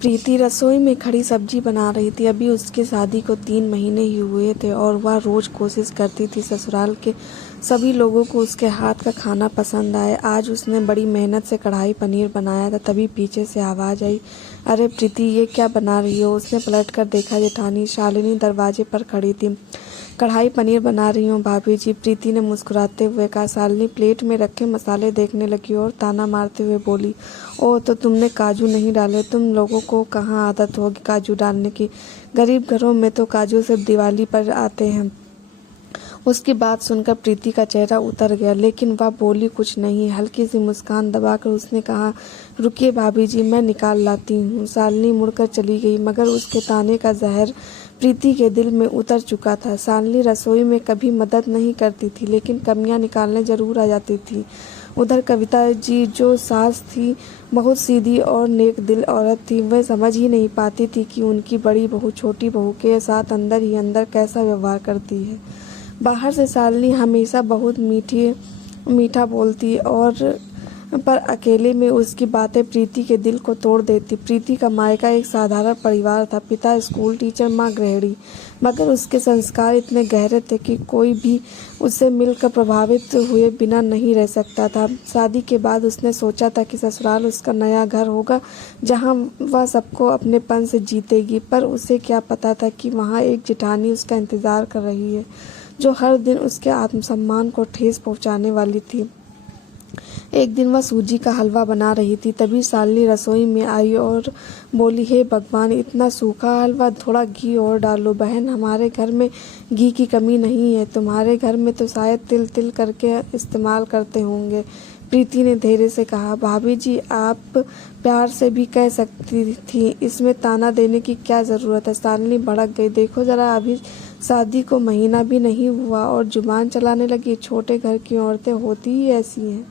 प्रीति रसोई में खड़ी सब्जी बना रही थी। अभी उसकी शादी को 3 महीने ही हुए थे और वह रोज कोशिश करती थी ससुराल के सभी लोगों को उसके हाथ का खाना पसंद आए। आज उसने बड़ी मेहनत से कढ़ाई पनीर बनाया था। तभी पीछे से आवाज़ आई, अरे प्रीति, ये क्या बना रही हो? उसने पलटकर देखा, जेठानी शालिनी दरवाजे पर खड़ी थी। कढ़ाई पनीर बना रही हूँ भाभी जी, प्रीति ने मुस्कुराते हुए कहा। शालिनी प्लेट में रखे मसाले देखने लगी और ताना मारते हुए बोली, ओह, तो तुमने काजू नहीं डाले? तुम लोगों को कहाँ आदत होगी काजू डालने की? गरीब घरों में तो काजू सिर्फ दिवाली पर आते हैं। उसकी बात सुनकर प्रीति का चेहरा उतर गया, लेकिन वह बोली कुछ नहीं। हल्की सी मुस्कान दबाकर उसने कहा, रुकिए भाभी जी, मैं निकाल लाती हूँ। शालिनी मुड़कर चली गई, मगर उसके ताने का जहर प्रीति के दिल में उतर चुका था। शालिनी रसोई में कभी मदद नहीं करती थी, लेकिन कमियां निकालने जरूर आ जाती थी। उधर कविता जी, जो सास थी, बहुत सीधी और नेक दिल औरत थी। वह समझ ही नहीं पाती थी कि उनकी बड़ी बहू छोटी बहू के साथ अंदर ही अंदर कैसा व्यवहार करती है। बाहर से शालिनी हमेशा बहुत मीठा बोलती और पर अकेले में उसकी बातें प्रीति के दिल को तोड़ देती। प्रीति का मायका एक साधारण परिवार था, पिता स्कूल टीचर, माँ गृहिणी, मगर उसके संस्कार इतने गहरे थे कि कोई भी उससे मिलकर प्रभावित हुए बिना नहीं रह सकता था। शादी के बाद उसने सोचा था कि ससुराल उसका नया घर होगा, जहाँ वह सबको अपनेपन से जीतेगी, पर उसे क्या पता था कि वहाँ एक जेठानी उसका इंतजार कर रही है, जो हर दिन उसके आत्मसम्मान को ठेस पहुँचाने वाली थी। एक दिन वह सूजी का हलवा बना रही थी, तभी शालिनी रसोई में आई और बोली, हे भगवान, इतना सूखा हलवा, थोड़ा घी और डालो। बहन, हमारे घर में घी की कमी नहीं है, तुम्हारे घर में तो शायद तिल तिल करके इस्तेमाल करते होंगे। प्रीति ने धैर्य से कहा, भाभी जी, आप प्यार से भी कह सकती थी, इसमें ताना देने की क्या ज़रूरत है? शालिनी भड़क गई, देखो ज़रा, अभी शादी को महीना भी नहीं हुआ और जुबान चलाने लगी। छोटे घर की औरतें होती ही ऐसी हैं।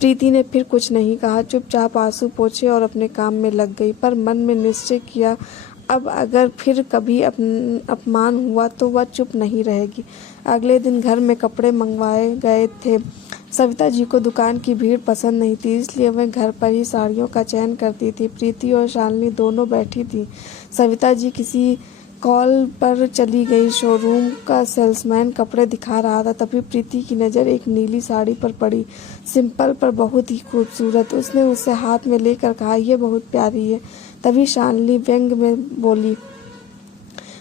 प्रीति ने फिर कुछ नहीं कहा, चुपचाप आंसू पोंछे और अपने काम में लग गई, पर मन में निश्चय किया, अब अगर फिर कभी अपमान हुआ तो वह चुप नहीं रहेगी। अगले दिन घर में कपड़े मंगवाए गए थे। सविता जी को दुकान की भीड़ पसंद नहीं थी, इसलिए वह घर पर ही साड़ियों का चयन करती थी। प्रीति और शालिनी दोनों बैठी थी। सविता जी किसी कॉल पर चली गई। शोरूम का सेल्समैन कपड़े दिखा रहा था, तभी प्रीति की नज़र एक नीली साड़ी पर पड़ी, सिंपल पर बहुत ही खूबसूरत। उसने उसे हाथ में लेकर कहा, यह बहुत प्यारी है। तभी शालिनी व्यंग में बोली,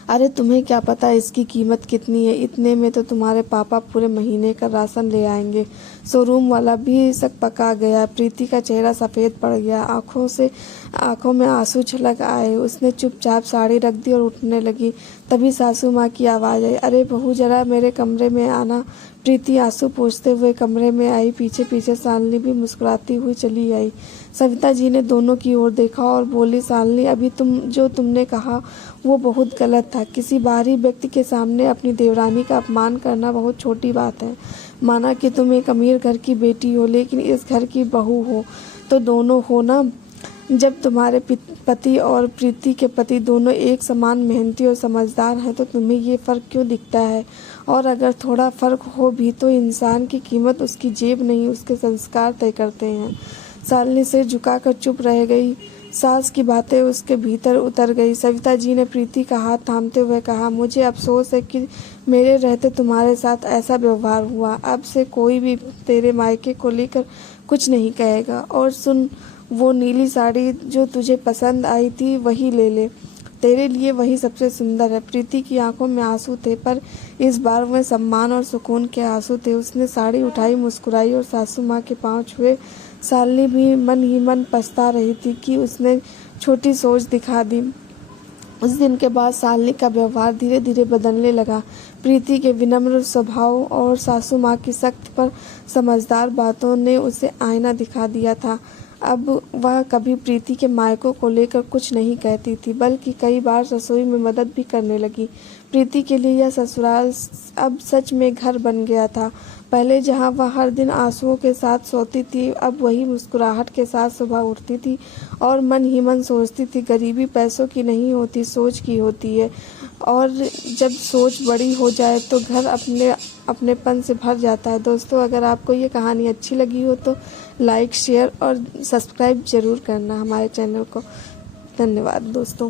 अरे तुम्हें क्या पता इसकी कीमत कितनी है? इतने में तो तुम्हारे पापा पूरे महीने का राशन ले आएंगे। शोरूम वाला भी सकपका गया। प्रीति का चेहरा सफ़ेद पड़ गया, आंखों में आंसू छलक आए। उसने चुपचाप साड़ी रख दी और उठने लगी। तभी सासू माँ की आवाज़ आई, अरे बहू, जरा मेरे कमरे में आना। प्रीति आंसू पोंछते हुए कमरे में आई। पीछे पीछे शालिनी भी मुस्कुराती हुई चली आई। सविता जी ने दोनों की ओर देखा और बोली, शालिनी, अभी तुमने कहा वो बहुत गलत था। किसी बाहरी व्यक्ति के सामने अपनी देवरानी का अपमान करना बहुत छोटी बात है। माना कि तुम एक अमीर घर की बेटी हो, लेकिन इस घर की बहू हो तो दोनों हो ना। जब तुम्हारे पति और प्रीति के पति दोनों एक समान मेहनती और समझदार हैं, तो तुम्हें ये फ़र्क क्यों दिखता है? और अगर थोड़ा फ़र्क हो भी तो इंसान की कीमत उसकी जेब नहीं, उसके संस्कार तय करते हैं। शालिनी सिर झुकाकर चुप रह गई। सास की बातें उसके भीतर उतर गई। सविता जी ने प्रीति का हाथ थामते हुए कहा, मुझे अफसोस है कि मेरे रहते तुम्हारे साथ ऐसा व्यवहार हुआ। अब से कोई भी तेरे मायके को लेकर कुछ नहीं कहेगा। और सुन, वो नीली साड़ी जो तुझे पसंद आई थी वही ले ले, तेरे लिए वही सबसे सुंदर है। प्रीति की आंखों में आंसू थे, पर इस बार वह सम्मान और सुकून के आंसू थे। उसने साड़ी उठाई, मुस्कुराई और सासू माँ के पांव छुए। शालिनी भी मन ही मन पछता रही थी कि उसने छोटी सोच दिखा दी। उस दिन के बाद शालिनी का व्यवहार धीरे धीरे बदलने लगा। प्रीति के विनम्र स्वभाव और सासू माँ की सख्त पर समझदार बातों ने उसे आईना दिखा दिया था। अब वह कभी प्रीति के मायकों को लेकर कुछ नहीं कहती थी, बल्कि कई बार रसोई में मदद भी करने लगी। प्रीति के लिए यह ससुराल अब सच में घर बन गया था। पहले जहां वह हर दिन आंसुओं के साथ सोती थी, अब वही मुस्कुराहट के साथ सुबह उठती थी और मन ही मन सोचती थी, गरीबी पैसों की नहीं होती, सोच की होती है। और जब सोच बड़ी हो जाए तो घर अपनेपन से भर जाता है। दोस्तों, अगर आपको ये कहानी अच्छी लगी हो तो लाइक, शेयर और सब्सक्राइब ज़रूर करना हमारे चैनल को। धन्यवाद दोस्तों।